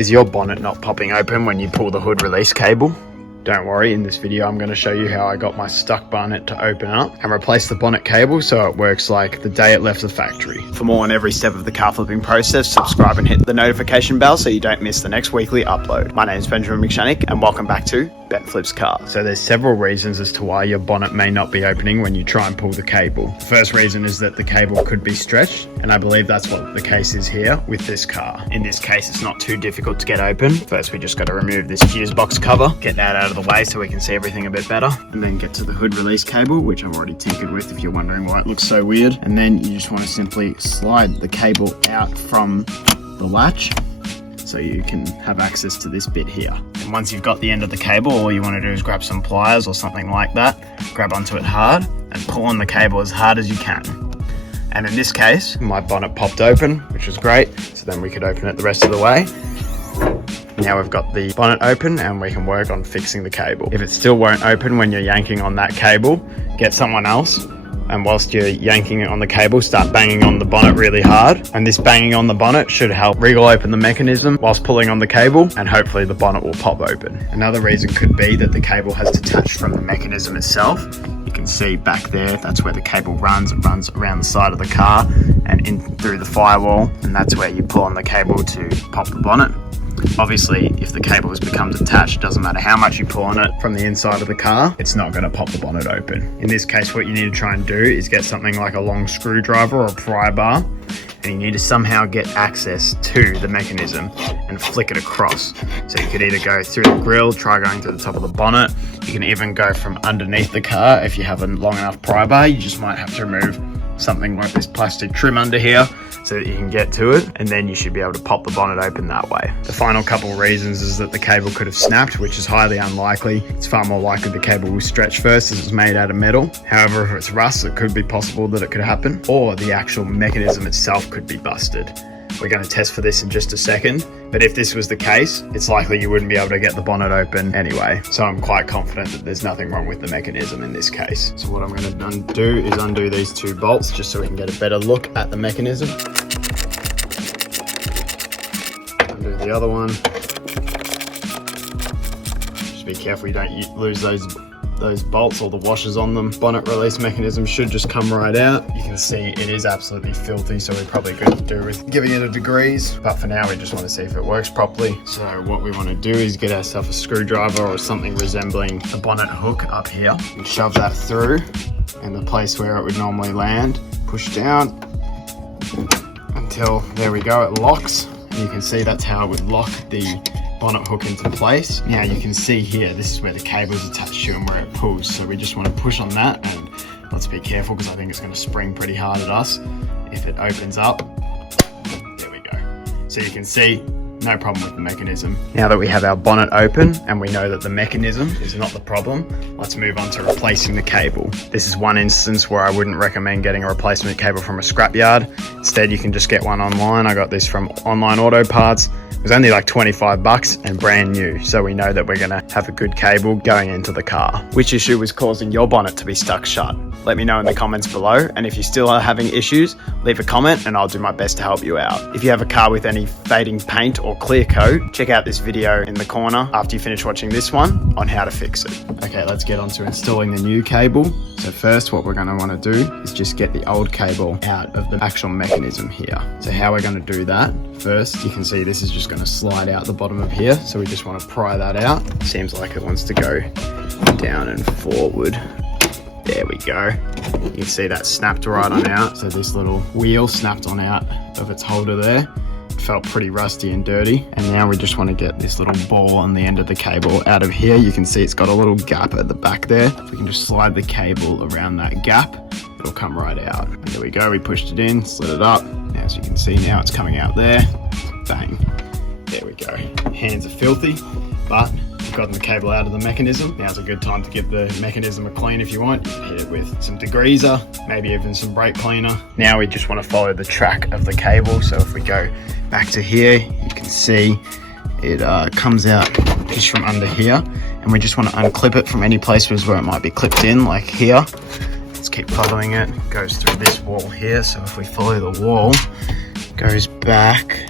Is your bonnet not popping open when you pull the hood release cable? Don't worry, in this video I'm going to show you how I got my stuck bonnet to open up and replace the bonnet cable so it works like the day it left the factory. For more on every step of the car flipping process, subscribe and hit the notification bell so you don't miss the next weekly upload. My name is Benjamin McShannick and welcome back to Ben Flips Cars. So there's several reasons as to why your bonnet may not be opening when you try and pull the cable. The first reason is that the cable could be stretched, and I believe that's what the case is here with this car. In this case, it's not too difficult to get open. First, we just got to remove this fuse box cover, get that out of the way so we can see everything a bit better, and then get to the hood release cable, which I've already tinkered with if you're wondering why it looks so weird. And then you just want to simply slide the cable out from the latch so you can have access to this bit here. And once you've got the end of the cable, all you want to do is grab some pliers or something like that, grab onto it hard and pull on the cable as hard as you can. And in this case, my bonnet popped open, which was great, so then we could open it the rest of the way. Now we've got the bonnet open and we can work on fixing the cable. If it still won't open when you're yanking on that cable, get someone else, and whilst you're yanking it on the cable, start banging on the bonnet really hard. And this banging on the bonnet should help wriggle open the mechanism whilst pulling on the cable, and hopefully the bonnet will pop open. Another reason could be that the cable has detached from the mechanism itself. You can see back there, that's where the cable runs. It runs around the side of the car and in through the firewall, and that's where you pull on the cable to pop the bonnet. Obviously, if the cable has become detached, it doesn't matter how much you pull on it from the inside of the car, it's not going to pop the bonnet open. In this case, what you need to try and do is get something like a long screwdriver or a pry bar, and you need to somehow get access to the mechanism and flick it across. So you could either go through the grille, try going through the top of the bonnet. You can even go from underneath the car. If you have a long enough pry bar, you just might have to remove something like this plastic trim under here so that you can get to it, and then you should be able to pop the bonnet open that way. The final couple reasons is that the cable could have snapped, which is highly unlikely. It's far more likely the cable will stretch first as it's made out of metal. However, if it's rust, it could be possible that it could happen, or the actual mechanism itself could be busted. We're going to test for this in just a second, but if this was the case, it's likely you wouldn't be able to get the bonnet open anyway. So I'm quite confident that there's nothing wrong with the mechanism in this case. So what I'm going to do is undo these two bolts just so we can get a better look at the mechanism. Undo the other one. Just be careful you don't lose those bolts or the washers on them. Bonnet release mechanism should just come right out. You can see it is absolutely filthy, so we probably could do with giving it a degrees, but for now we just want to see if it works properly. So what we want to do is get ourselves a screwdriver or something resembling a bonnet hook up here and shove that through in the place where it would normally land. Push down until, there we go, it locks. And you can see that's how it would lock the bonnet hook into place. Now you can see here, this is where the cable is attached to and where it pulls. So we just want to push on that, and let's be careful because I think it's going to spring pretty hard at us. If it opens up, there we go. So you can see, no problem with the mechanism. Now that we have our bonnet open and we know that the mechanism is not the problem, let's move on to replacing the cable. This is one instance where I wouldn't recommend getting a replacement cable from a scrapyard. Instead, you can just get one online. I got this from Online Auto Parts. It was only like 25 bucks and brand new, so we know that we're gonna have a good cable going into the car. Which issue was causing your bonnet to be stuck shut? Let me know in the comments below, and if you still are having issues, leave a comment and I'll do my best to help you out. If you have a car with any fading paint or clear coat, check out this video in the corner after you finish watching this one on how to fix it. Okay, let's get on to installing the new cable. So first, what we're gonna wanna do is just get the old cable out of the actual mechanism here. So how we're gonna do that, first, you can see this is just going to slide out the bottom of here, so we just want to pry that out. Seems like it wants to go down and forward. There we go. You can see that snapped right on out. So this little wheel snapped on out of its holder there. It felt pretty rusty and dirty. And now we just want to get this little ball on the end of the cable out of here. You can see it's got a little gap at the back there. If we can just slide the cable around that gap, it'll come right out. And there we go, we pushed it in, slid it up. Now, as you can see now, it's coming out there. Bang. There we go. Hands are filthy, but we've gotten the cable out of the mechanism. Now's a good time to give the mechanism a clean if you want. You can hit it with some degreaser, maybe even some brake cleaner. Now we just want to follow the track of the cable. So if we go back to here, you can see it comes out just from under here, and we just want to unclip it from any places where it might be clipped in, like here. Let's keep following it. It goes through this wall here. So if we follow the wall, it goes back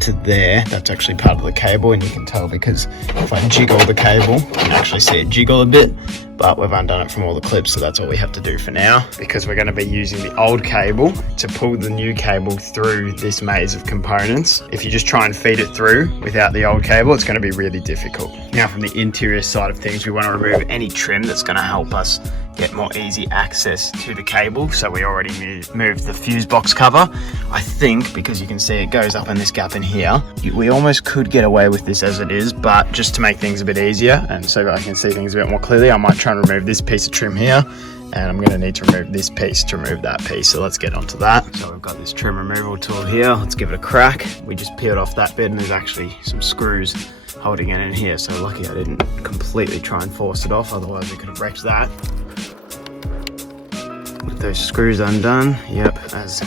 to there, that's actually part of the cable, and you can tell because if I jiggle the cable, you can actually see it jiggle a bit, but we've undone it from all the clips, so that's all we have to do for now, because we're going to be using the old cable to pull the new cable through this maze of components. If you just try and feed it through without the old cable, it's going to be really difficult. Now, from the interior side of things, we want to remove any trim that's going to help us get more easy access to the cable. So we already moved the fuse box cover. I think because you can see it goes up in this gap in here, we almost could get away with this as it is, but just to make things a bit easier and so I can see things a bit more clearly, I might try and remove this piece of trim here, and I'm going to need to remove this piece to remove that piece. So let's get onto that. So we've got this trim removal tool here. Let's give it a crack. We just peeled off that bit, and there's actually some screws holding it in here. So lucky I didn't completely try and force it off, otherwise we could have wrecked that. With those screws undone, yep, as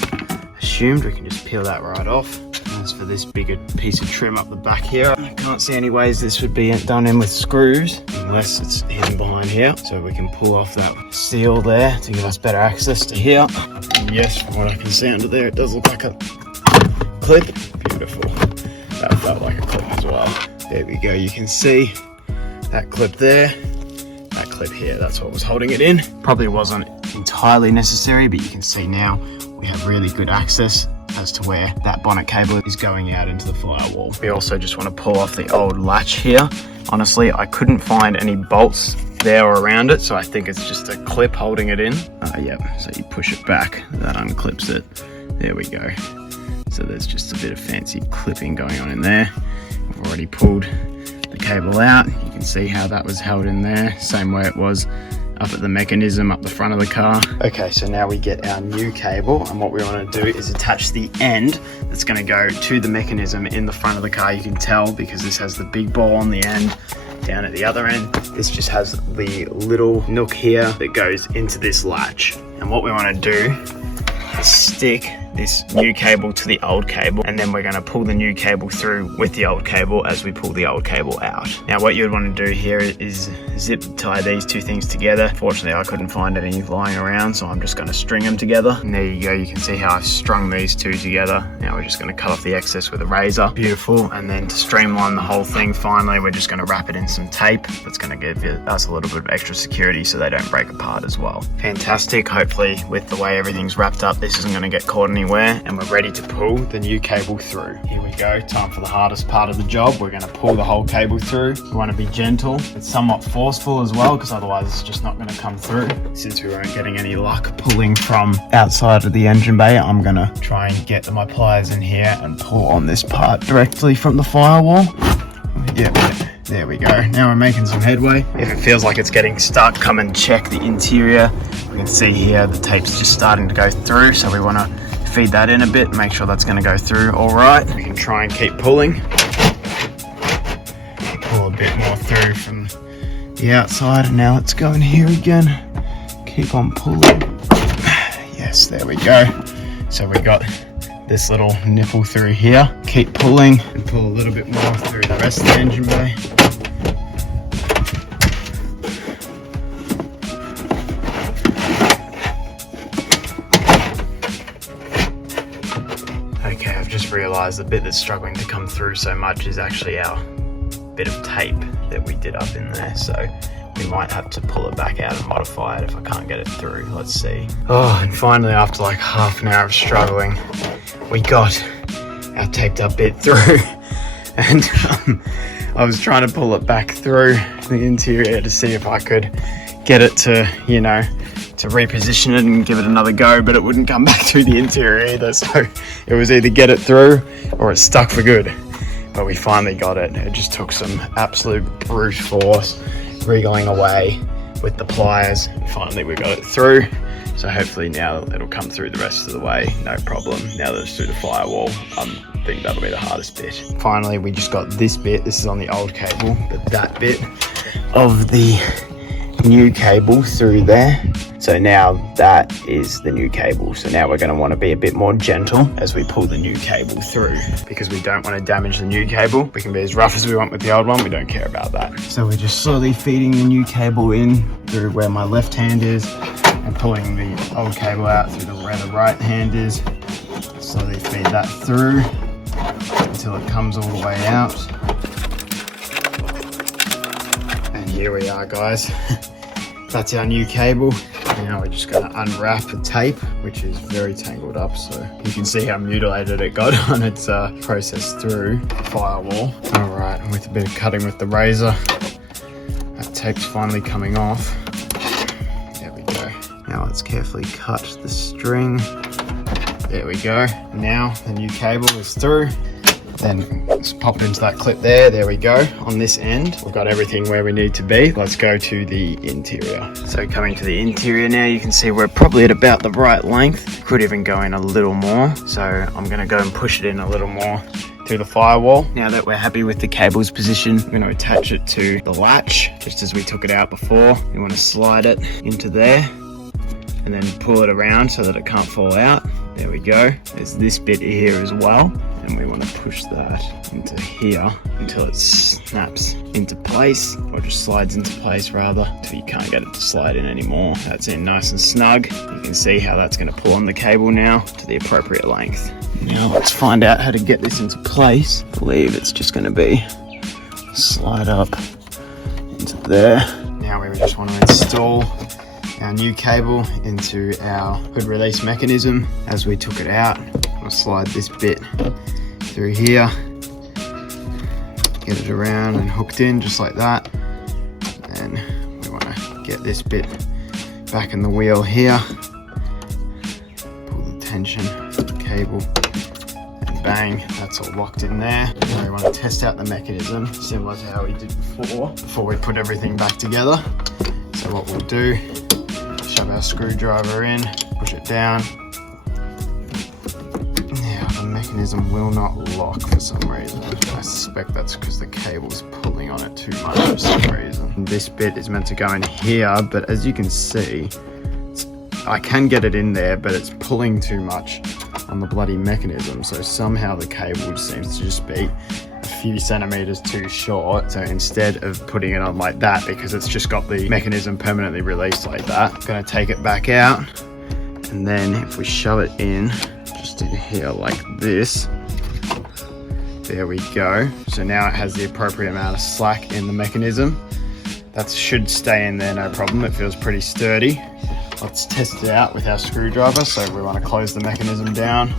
assumed, we can just peel that right off. As for this bigger piece of trim up the back here, I can't see any ways this would be done in with screws unless it's hidden behind here. So we can pull off that seal there to give us better access to here. And yes, from what I can see under there, it does look like a clip. Beautiful. That felt like a clip as well. There we go. You can see that clip there, that clip here. That's what was holding it in. Probably wasn't entirely necessary, but you can see now we have really good access as to where that bonnet cable is going out into the firewall. We also just want to pull off the old latch here. Honestly, I couldn't find any bolts there or around it, so I think it's just a clip holding it in. Yep, so you push it back, that unclips it. There we go. So there's just a bit of fancy clipping going on in there. I've already pulled the cable out. You can see how that was held in there, same way it was up at the mechanism up the front of the car. Okay, so now we get our new cable, and what we want to do is attach the end that's going to go to the mechanism in the front of the car. You can tell because this has the big ball on the end. Down at the other end, this just has the little nook here that goes into this latch. And what we want to do is stick this new cable to the old cable, and then we're going to pull the new cable through with the old cable as we pull the old cable out. Now what you would want to do here is zip tie these two things together. Fortunately, I couldn't find any lying around, so I'm just going to string them together. And there you go, you can see how I've strung these two together. Now we're just going to cut off the excess with a razor. Beautiful. And then to streamline the whole thing, finally we're just going to wrap it in some tape. That's going to give us a little bit of extra security so they don't break apart as well. Fantastic. Hopefully with the way everything's wrapped up, this isn't going to get caught anywhere, and we're ready to pull the new cable through. Here we go, time for the hardest part of the job. We're going to pull the whole cable through. We want to be gentle. It's somewhat forceful as well, because otherwise it's just not going to come through. Since we weren't getting any luck pulling from outside of the engine bay, I'm going to try and get my pliers in here and pull on this part directly from the firewall. Yeah, there we go. Now we're making some headway. If it feels like it's getting stuck, come and check the interior. We can see here the tape's just starting to go through, so we want to feed that in a bit and make sure that's going to go through all right. We can try and keep pulling. Pull a bit more through from the outside, and now it's going here again. Keep on pulling. Yes, there we go. So we got this little nipple through here. Keep pulling and pull a little bit more through the rest of the engine bay. Okay, I've just realised the bit that's struggling to come through so much is actually our bit of tape that we did up in there, so we might have to pull it back out and modify it if I can't get it through. Let's see. Oh, and finally, after like half an hour of struggling, we got our taped up bit through. And I was trying to pull it back through the interior to see if I could get it to, you know, to reposition it and give it another go, but it wouldn't come back through the interior either. So it was either get it through or it's stuck for good. But we finally got it. It just took some absolute brute force, wriggling away with the pliers. And finally we got it through. So hopefully now it'll come through the rest of the way, no problem. Now that it's through the firewall, I think that'll be the hardest bit. Finally, we just got this bit. This is on the old cable, but that bit of the new cable through there. So now that is the new cable. So now we're going to want to be a bit more gentle as we pull the new cable through, because we don't want to damage the new cable. We can be as rough as we want with the old one. We don't care about that. So we're just slowly feeding the new cable in through where my left hand is, and pulling the old cable out through where the right hand is. Slowly feed that through. until it comes all the way out. And here we are, guys. That's our new cable. Now we're just going to unwrap the tape, which is very tangled up, so you can see how mutilated it got on its process through the firewall. Alright, and with a bit of cutting with the razor, that tape's finally coming off. There we go. Now let's carefully cut the string. There we go. Now the new cable is through. Then let's pop it into that clip there. There we go. On this end, we've got everything where we need to be. Let's go to the interior. So coming to the interior now, you can see we're probably at about the right length. Could even go in a little more. So I'm gonna go and push it in a little more through the firewall. Now that we're happy with the cable's position, I'm going to attach it to the latch, just as we took it out before. You want to slide it into there and then pull it around so that it can't fall out. There we go. There's this bit here as well, and we want to push that into here until it snaps into place, or just slides into place rather, until you can't get it to slide in anymore. That's in nice and snug. You can see how that's going to pull on the cable now to the appropriate length. Now let's find out how to get this into place. I believe it's just going to be slide up into there. Now we just want to install our new cable into our hood release mechanism. As we took it out, I'll slide this bit through here, get it around and hooked in just like that. And we want to get this bit back in the wheel here, pull the tension cable, and bang, that's all locked in there. Now we want to test out the mechanism similar to how we did before we put everything back together. So what we'll do, shove our screwdriver in, push it down. Now the mechanism will not lock for some reason. I suspect that's because the cable's pulling on it too much for some reason. And this bit is meant to go in here, but as you can see, I can get it in there, but it's pulling too much on the bloody mechanism. So somehow the cable seems to just be a few centimeters too short. So instead of putting it on like that, because it's just got the mechanism permanently released like that, I'm gonna take it back out, and then if we shove it in just in here like this, there we go. So now it has the appropriate amount of slack in the mechanism. That should stay in there no problem. It feels pretty sturdy. Let's test it out with our screwdriver. So we want to close the mechanism down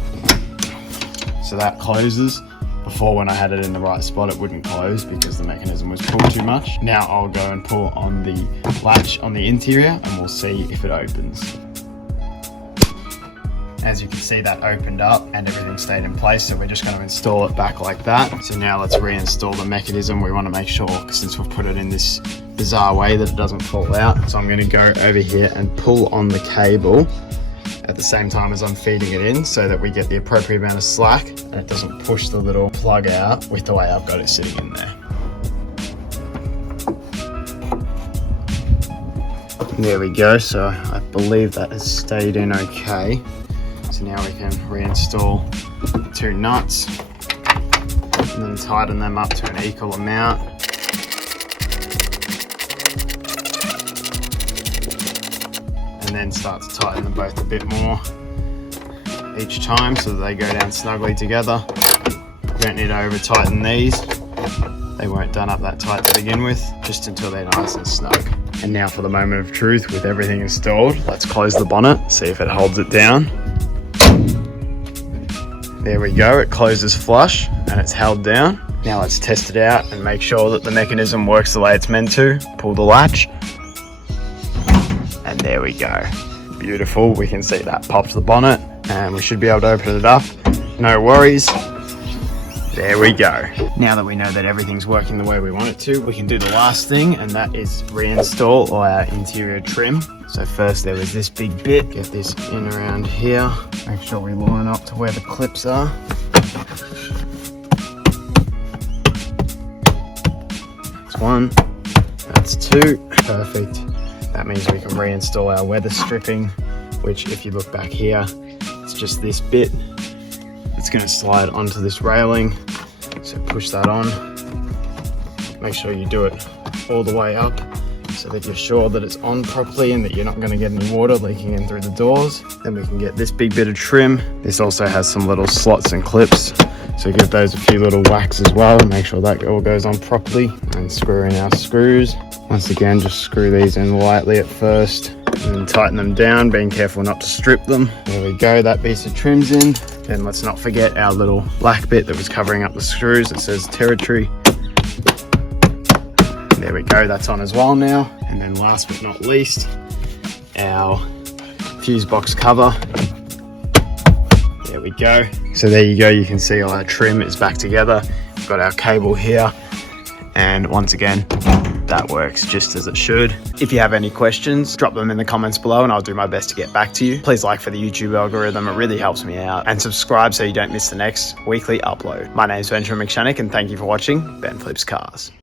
so that closes. Before, when I had it in the right spot, it wouldn't close because the mechanism was pulled too much. Now I'll go and pull on the latch on the interior and we'll see if it opens. As you can see, that opened up and everything stayed in place, so we're just going to install it back like that. So now let's reinstall the mechanism. We want to make sure, since we've put it in this bizarre way, that it doesn't fall out. So I'm going to go over here and pull on the cable at the same time as I'm feeding it in, so that we get the appropriate amount of slack and it doesn't push the little plug out with the way I've got it sitting in there. There we go. So I believe that has stayed in okay. So now we can reinstall the two nuts and then tighten them up to an equal amount. And then start to tighten them both a bit more each time so that they go down snugly together. You don't need to over tighten these. They weren't done up that tight to begin with, just until they're nice and snug. And now for the moment of truth, with everything installed, let's close the bonnet, see if it holds it down. There we go, it closes flush and it's held down. Now let's test it out and make sure that the mechanism works the way it's meant to. Pull the latch. And there we go. Beautiful, we can see that pops the bonnet and we should be able to open it up. No worries. There we go. Now that we know that everything's working the way we want it to, we can do the last thing, and that is reinstall our interior trim. So first there was this big bit, get this in around here. Make sure we line up to where the clips are. That's one, that's two, perfect. That means we can reinstall our weather stripping, which if you look back here, it's just this bit. It's going to slide onto this railing, so push that on. Make sure you do it all the way up so that you're sure that it's on properly and that you're not going to get any water leaking in through the doors. Then we can get this big bit of trim. This also has some little slots and clips So give those a few little whacks as well, make sure that all goes on properly, and screw in our screws. Once again, just screw these in lightly at first and then tighten them down, being careful not to strip them. There we go, that piece of trim's in. Then let's not forget our little black bit that was covering up the screws. It says territory. There we go, that's on as well now. And then last but not least, our fuse box cover. There we go. So there you go, you can see all our trim is back together. We've got our cable here, and once again, that works just as it should. If you have any questions, drop them in the comments below and I'll do my best to get back to you. Please like for the YouTube algorithm, it really helps me out. And subscribe so you don't miss the next weekly upload. My name is Benjamin McShannock and thank you for watching Ben Flips Cars.